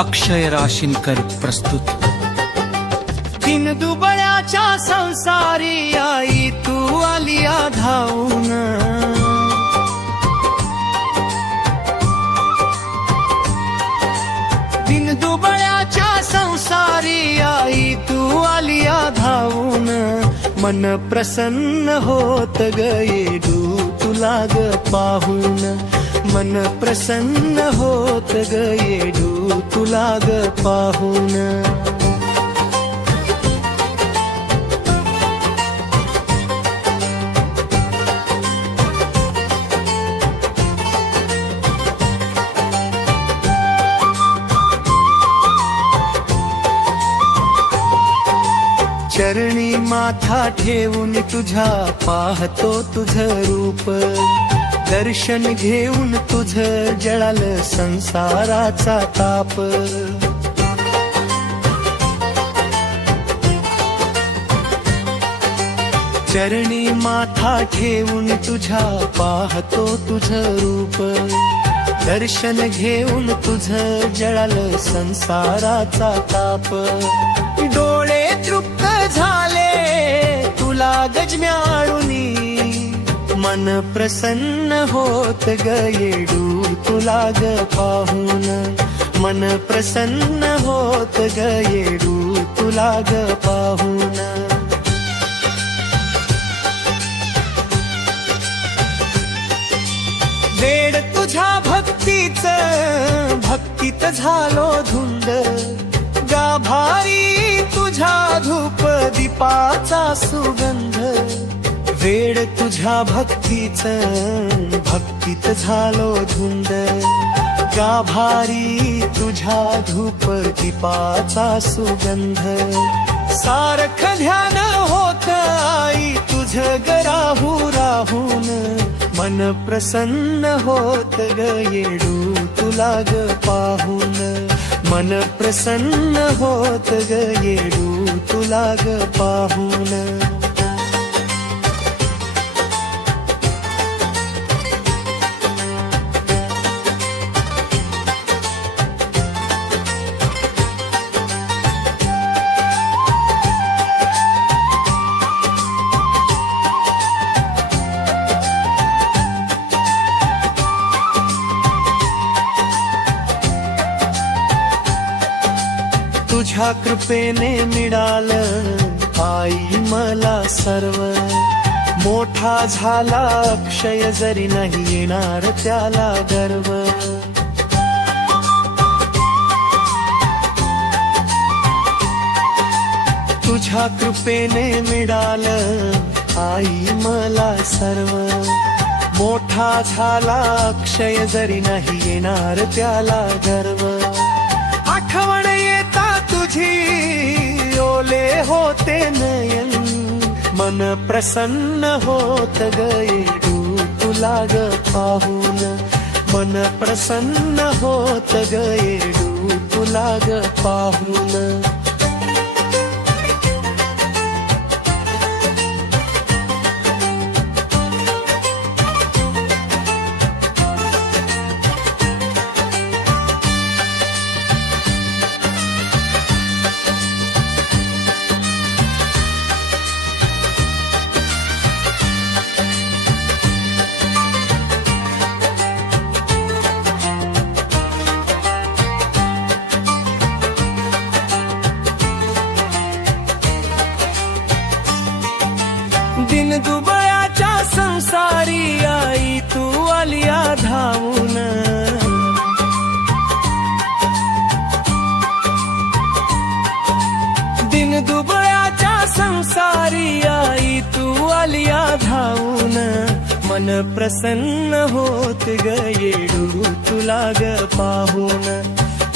अक्षय राशीनकर प्रस्तुत। दिन दुबळ्याच्या संसारी आई तू आलिया धावून, दिन दुबळ्याच्या संसारी आई तू आलिया धावून, मन प्रसन्न होत गयेडू तुला ग पाहून, मन प्रसन्न होत गयेडू तुला ग पाहून। चरणी माथा ठेवून तुझ्या पाहतो तुझ रूप, दर्शन घेऊन तुझ जळाल संसाराचा ताप। चरणी माथा ठेवून तुझ्या पाहतो तुझ रूप, दर्शन घेऊन तुझ जळाल संसाराचा ताप। डोळे तृप्त झाले तुला गजम्याळुनी, मन प्रसन्न होत गयेडू तुला ग पाहून, मन प्रसन्न होत गयेडू तुला ग पाहून। वेड तुझ्या भक्तीच भक्तीत झालो धुंद, गाभारी तुझ्या धूप दीपाचा सुगंध। वेड तुझ्या भक्तीच भक्तीत झालो धुंद, गाभारी तुझ्या धूप दीपाचा सुगंध। सारख ध्यान होत आई तुझ ग राहू राहून, मन प्रसन्न होत गयेडू तुला ग पाहून, मन प्रसन्न होत गयेडू तुला ग पाहून। तुझ्या कृपेने मिळालं आई मला सर्व, मोठा झाला अक्षय जरी नाही येणार त्याला गर्व। तुझ्या कृपेने मिळालं आई मला सर्व, मोठा झाला अक्षय जरी नाही येणार त्याला गर्व। आठवण येता तुझी ओले होते नयन, मन प्रसन्न होत गयेडू तुला ग पाहून, मन प्रसन्न होत गयेडू तुला ग पाहून। दिन दुबळ्याच्या संसारी आई तू आलिया धावून, दिन दुबळ्याच्या संसारी आई तू आलिया धावून, मन प्रसन्न होत गयेडू तुला ग पाहून,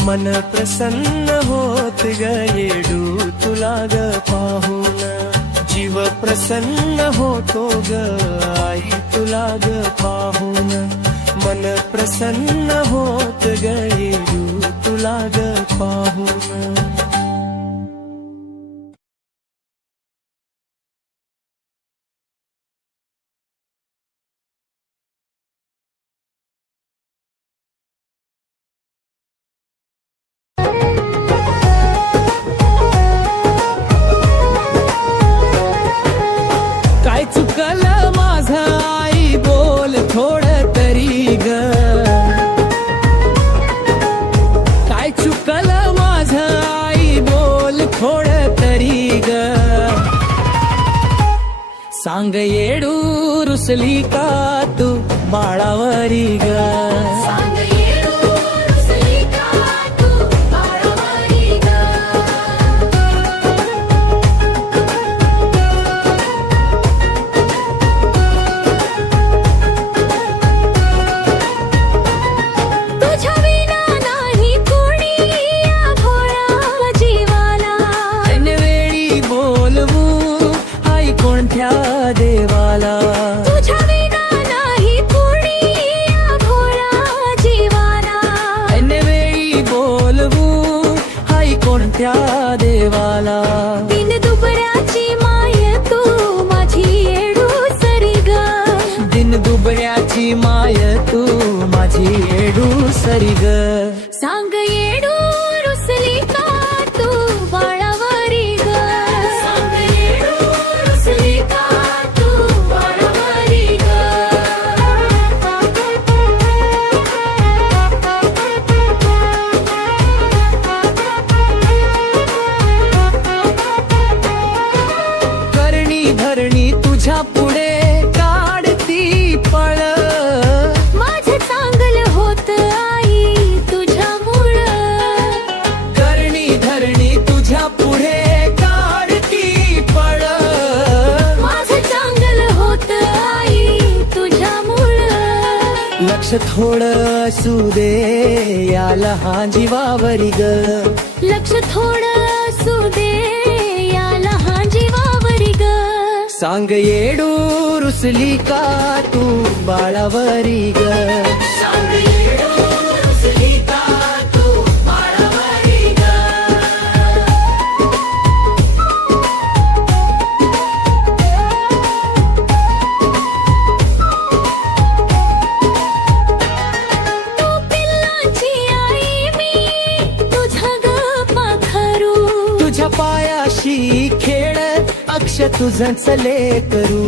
मन प्रसन्न होत गयेडू तुला ग पाहून। जीव प्रसन्न होतो ग आई तुला ग पाहून, मन प्रसन्न होत गयेडू तुला ग पाहून। सांग येडू रुसली का तू बाळावरी ग सांग येडू रुसली का तू बाळावरी ग तुझ्या विना नाही कोणी या भोळ्या जीवाला ऐनवेळी बोलवू आई कोणत्या देवाला तुझ्या विना नाही कोणी या भोळ्या जीवाला ऐनवेळी बोलवू आई कोणत्या देवाला दिन दुबऱ्याची माय तू माझी येडू सरी ग दिन दुबळ्याची माय तू माझी येडू सरी ग सांग येडू रुसली का तू बाळावरी ग सांग येडू रुसली का तू बाळावरी ग करणी धरणी तुझ्या पुढे काढती पळ माझं चांगलं होत आई तुझ्यामुळं करणी धरणी तुझ्या पुढे काढती पळ माझं चांगलं होत आई तुझ्यामुळं लक्ष थोडं असू दे या लहान जीवावरी ग लक्ष थोडं असू दे या लहान जीवावरी ग सांग येडू रुसली का तू बाळावरी ग सांग येडू रुसली का तू बाळावरी ग तू पिल्लाची आई मी तुझा ग पाखरू तुझ्या पायाशी खेळ अक्ष तुझं चले करू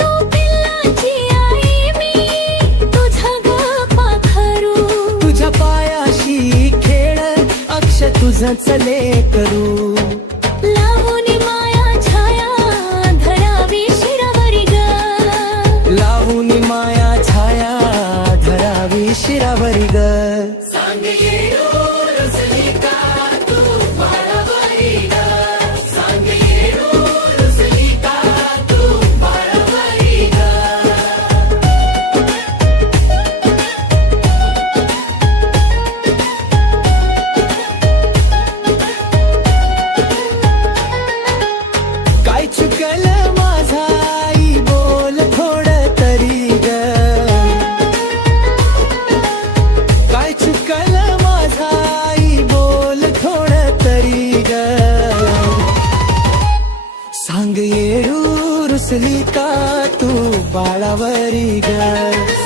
तू पिल्लाची आई मी तुझा ग पाखरू तुझ्या पायाशी खेळ अक्ष तुझं चले करू लावून माया छाया धरावी शिरावरी ग लावून माया छाया धरावी शिरावरी ग सांग येडू रुसली का तू बाळावरी ग सांग येडू रुसली का तू बाळावरी ग काय चुकल माझा आई बोल थोडं तरी ग काय चुकल माझा आई बोल थोडं तरी ग सांग येडू रुसली का तू बाळावरी ग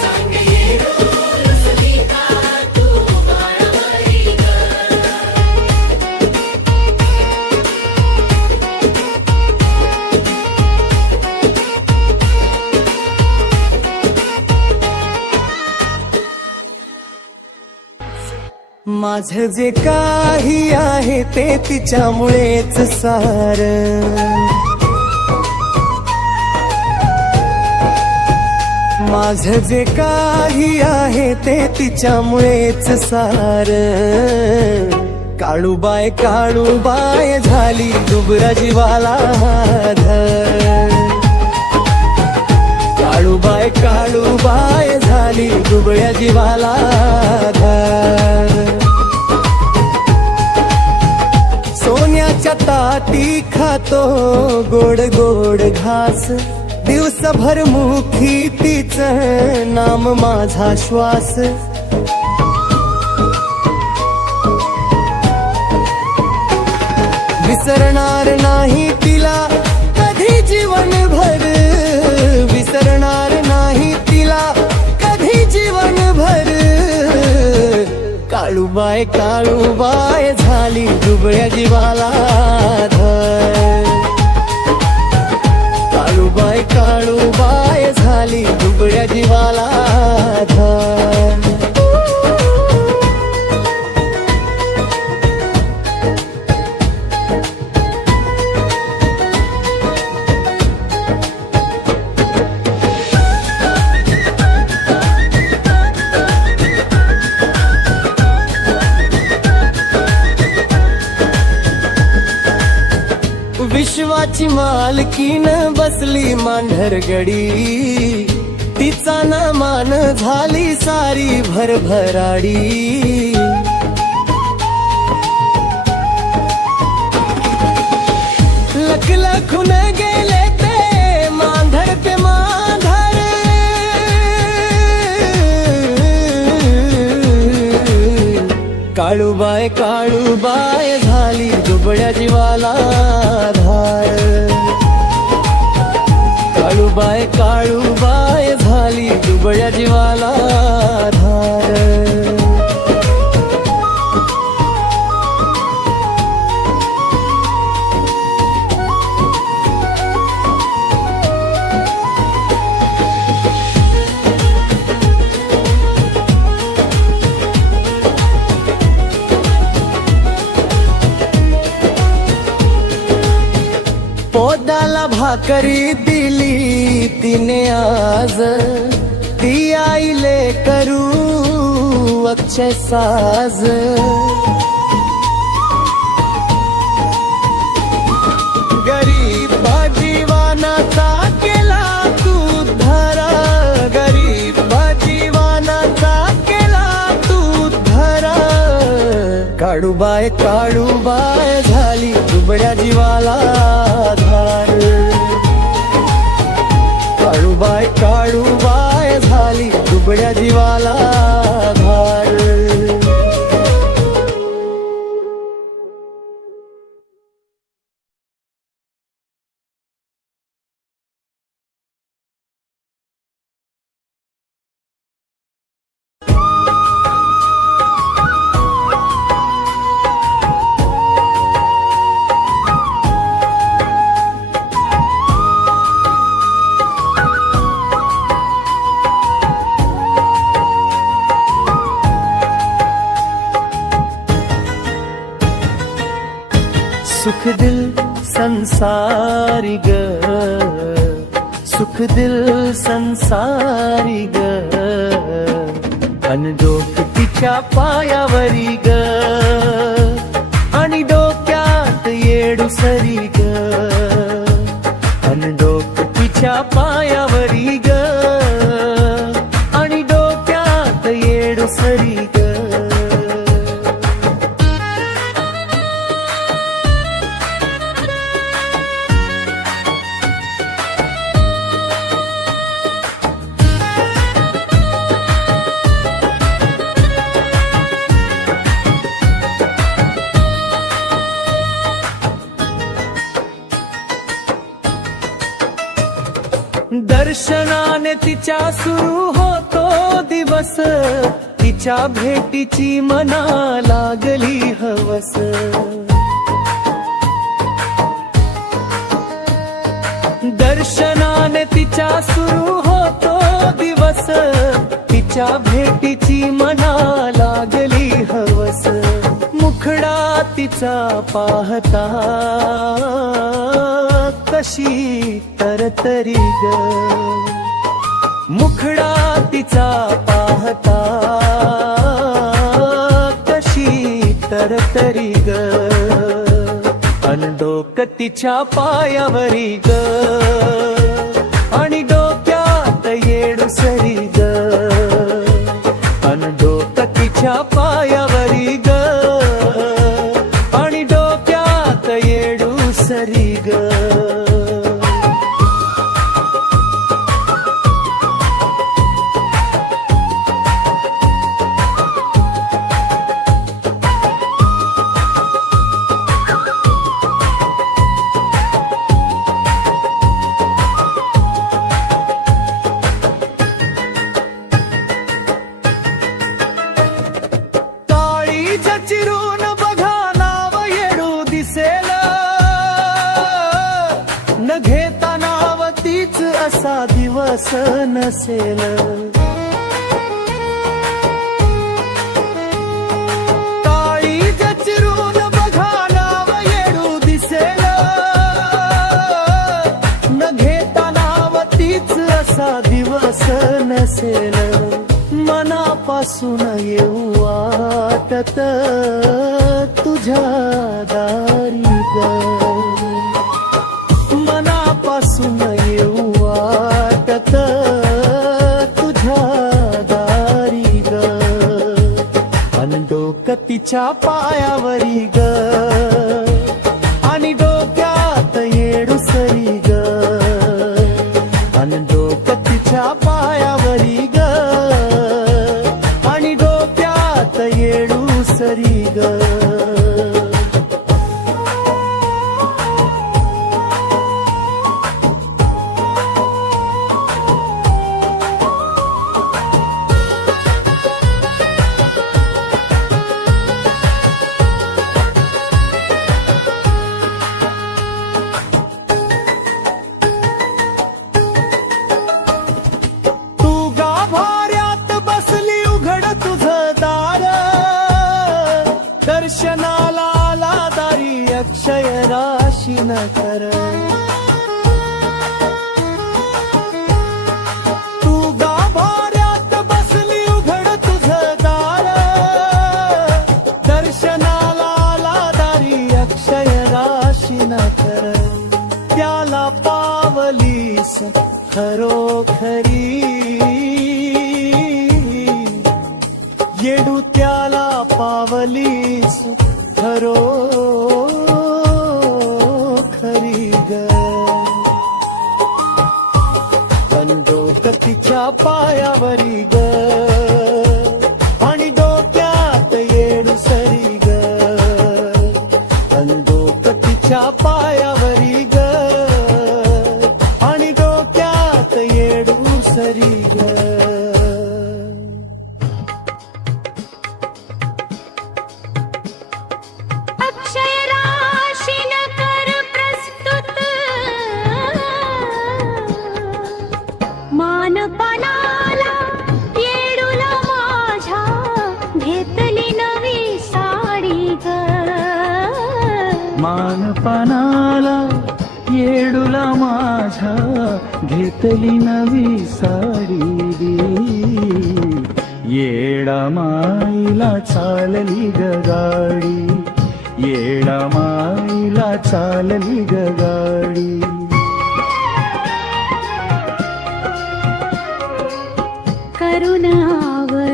सांग येडू रुसली का तू बाळावरी ग माझं जे काही आहे ते तिच्यामुळेच सार माझं जे काही आहे ते तिच्यामुळेच सार काळूबाय झाली दुबरा जीवाला धर काळूबाय झाली दुबळ्या जीवाला धर सोन्याच्या ताटी खातो गोड गोड घास दिवसभर मुखी तिचं नाम माझा श्वास विसरणार नाही तिला कधी जीवनभर विसरणार नाही तिला कधी जीवनभर काळूबाय झाली दुबळ्या जीवाला धर काळूबाय झाली दुबळ्या जीवाला धर जीवाची मालकीन बसली मांढरगडी, तिचा ना मान झाली सारी भरभराडी. लख लखून गेले ते मांढर पे मांढर, काळूबाई काळूबाई झाली दुबळ्या जीवाला धार. काळूबाई काळूबाई झाली दुबळ्या जीवाला धार. पोदाला भाकरी दिली तिने आज, ती आईले करू अक्षय साज. गरीब जीवानाचा केला तू धरा, गरीब जीवानाचा केला तू धरा. काळूबाई काळूबाई झाली दुबळ्या जीवाला धार. काळूबाई काळूबाई झाली दुबळ्या जीवाला धार. सुख दिल संसारी ग, सुख दिल संसारी ग, अन डोक तिच्या पायावरी ग, आणि डोक्यात येडूसरी ग, अन डोक तिच्या पायावरी ग, आणि डोक्यात येडूसरी ग. दर्शनाने तिच्या सुरू होतो दिवस, तिच्या भेटीची मना लागली हवस. दर्शनाने तिच्या सुरू होतो दिवस, तिच्या भेटीची मना लागली हवस. मुखडा तिचा पाहता कशी तरतरी ग, मुखडा तिचा पाहता कशी तरतरी ग, अन डोक तिच्या पायावरी ग, आणि डोक्यात येडूसरी ग, अन डोक तिच्या पायावरी ग, आणि डोक्यात येडूसरी ग. चिरून बघा नाव येडू दिसेल, न घेता नाव तीच असा दिवस नसेल. काळी चिरून बघा नाव येडू दिसेल, न घेता नाव तीच असा दिवस नसेल. मनापासून येऊ वाटत तुझ्या दारी ग, तिच्या पायावरी ग आणि डोक्यात येडूसरी ग आणि डोक्यात तिच्या पायावरी ग आणि डोक्यात येडूसरी ग दर्शनाला आला दारी अक्षय राशी न कर तू गाभाऱ्यात बसली उघड तुझ दार दर्शनाला आला दारी अक्षय राशी न कर त्याला पावलीस खरोखरी येडू त्याला पावलीस खरो खरी ग पण डोकं तिच्या पायावरी ग आणि डोक्यात येडूसरी ग पण डोकं तिच्या पायावरी ग आणि डोक्यात येडूसरी ग मानपणाला येडूला माझ्या घेतली नवी साडी ग मानपणाला येडूला माझ्या घेतली नवी साडी येडा माईला चालली ग गाडी येडा माईला चालली ग गाडी करुण आवरावरी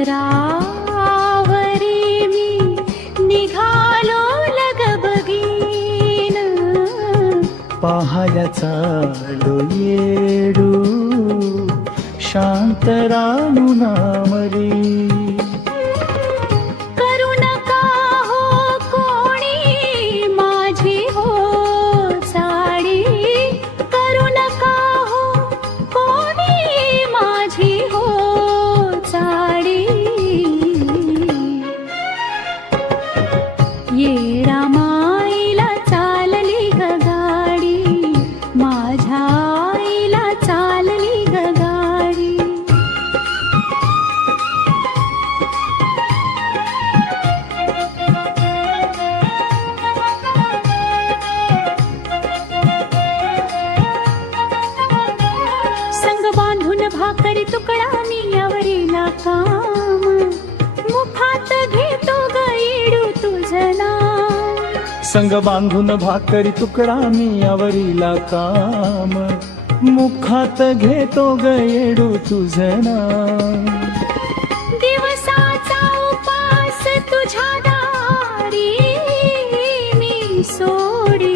मी निघालो लग बगीन पहाया चालो येडू शांत रानू नामरी करू नका हो कोणी माझी हो साडी करू नका हो कोणी माझी हो येडा माईला चालली ग गाडी माझ्या आईला चालली ग गाडी संग बांधून भाकरी तुकडा मी यावरीला काम मुखात घेतो ग येडू तुझं नाव संग बांधून भाकरी तुकडा मी यावरीला काम मुखात घेतो ग येडू तुझं नाव दिवसाचा उपास तुझ्या दारी मी सोडी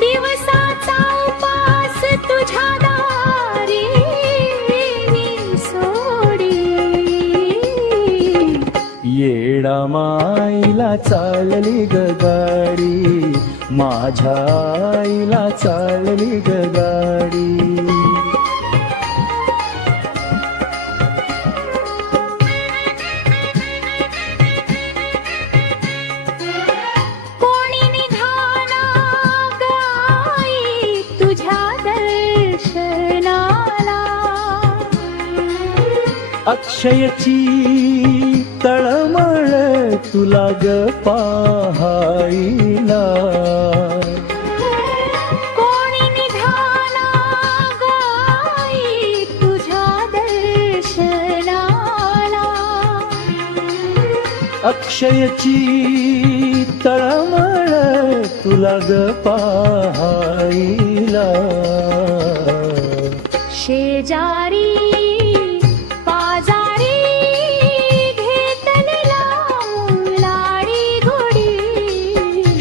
दिवसाचा उपास तुझ्या दारी मी सोडी येडा माईला चालली ग गाडी माझ्या आईला चालली ग गाडी अक्षयची तळमळ तुला ग पाहायला कोणी निघाला गाई तुझ्या दर्शनाला अक्षयची तळमळ तुला ग पाहायला शेजारी पाजारी घेतलेला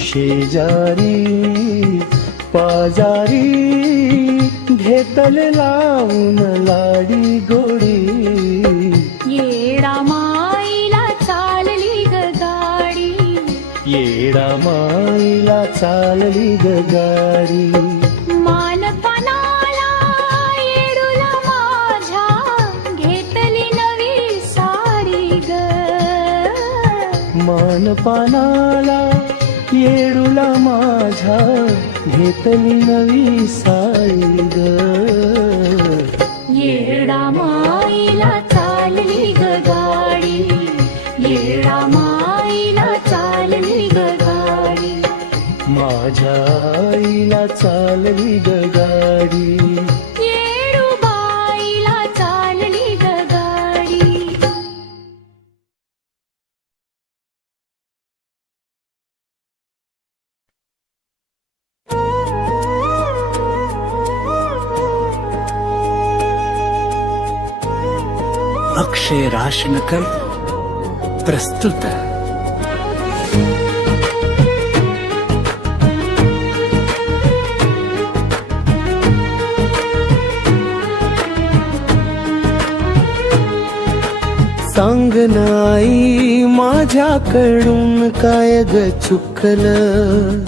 शेजारी पाजारी घेतले लावून लाडी गोडी येडा माईला चालली ग गाडी येडा माईला चालली ग गाडी मानपणाला येडूला माझ्या घेतली नवी साडी ग मानपानाला येडूला माझ्या घेतली नवी साडी ग येडा माईला चालली ग गाडी येडा माईला चालली ग गाडी माझ्या आईला चालली ग गाडी येडूबाईला चालली ग गाडी अक्षय राशनकर प्रस्तुत. सांग नाही माझ्याकडून काय ग चुकलं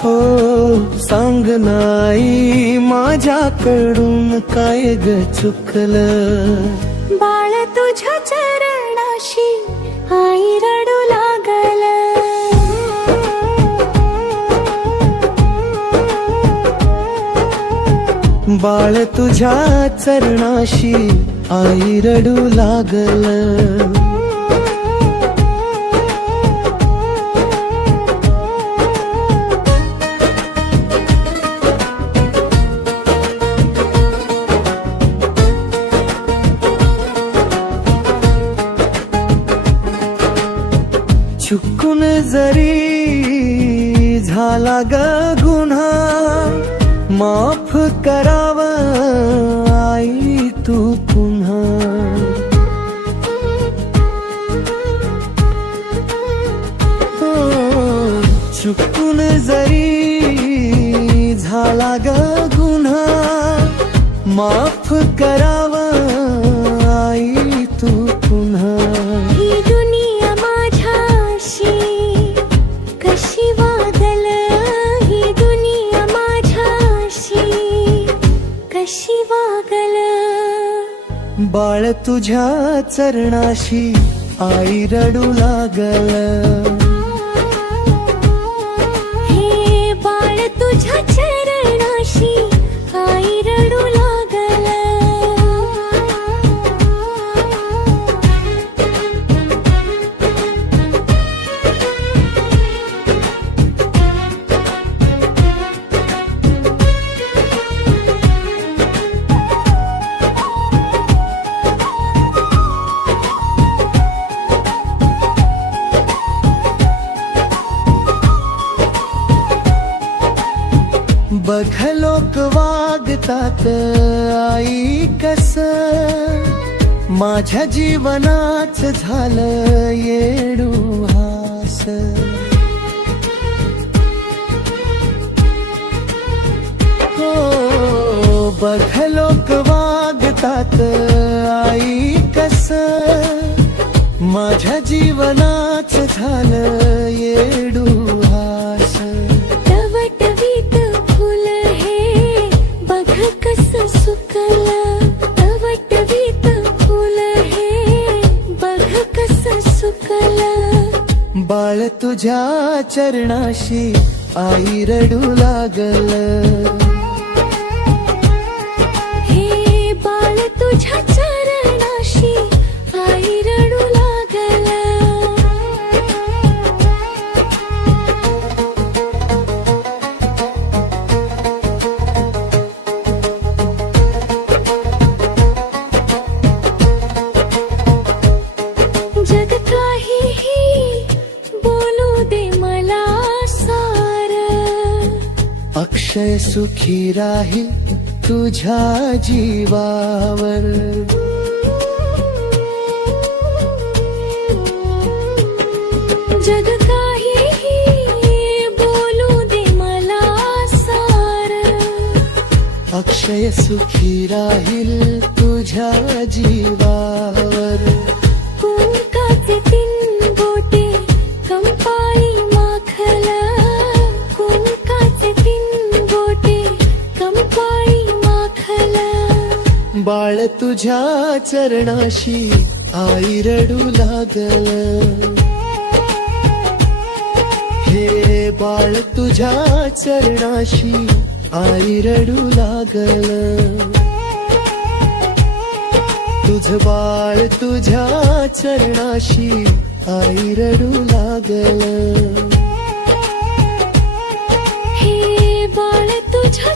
हो सांग नाही माझ्याकडून काय ग चुकलं बाळ तुझ्या चरणाशी आई रडू लागल बाळ तुझ्या चरणाशी आई रडू लागल चुकून जरी झाला ग गुन्हा माफ करावा आई तू पुन्हा हो, चुकून जरी झाला ग गुन्हा माफ करावा आई तू पुन्हा ही दुनिया माझ्याशी कशी वागल ही दुनिया माझ्याशी कशी वागल बाळ तुझ्या चरणाशी आई रडू लागल हे बाळ तुझ्या चरणाशी आई रडू लागल बघ लोक वागतात आई कस माझ्या जीवनाच झालं येडू हास हो बघ लोक वागतात आई कस माझ्या जीवनाच झालं येडू हास टवटवीत फुल हे बघ कस सुकलं टवटवीत फुल हे बघ कस सुकलं बाळ तुझ्या चरणाशी आई रडू लागल हे बाळ तुझ्या चरणाशी आई रडू लागल जग काहीही बोलू दे मला सार अक्षय सुखी राहील तुझ्या जीवावर अक्षय सुखी राहील तुझ्या जीवावर. कुंकाचे 3 बोटे कंपाळी माखला, कुंकाचे 3 बोटे कंपाळी माखला. बाळ तुझ्या चरणाशी आई रडू लागल. हे बाळ तुझ्या चरणाशी आई रडू लागल. तुझ बाळ तुझ्या चरणाशी आई रडू लागल. हे बाळ तुझ्या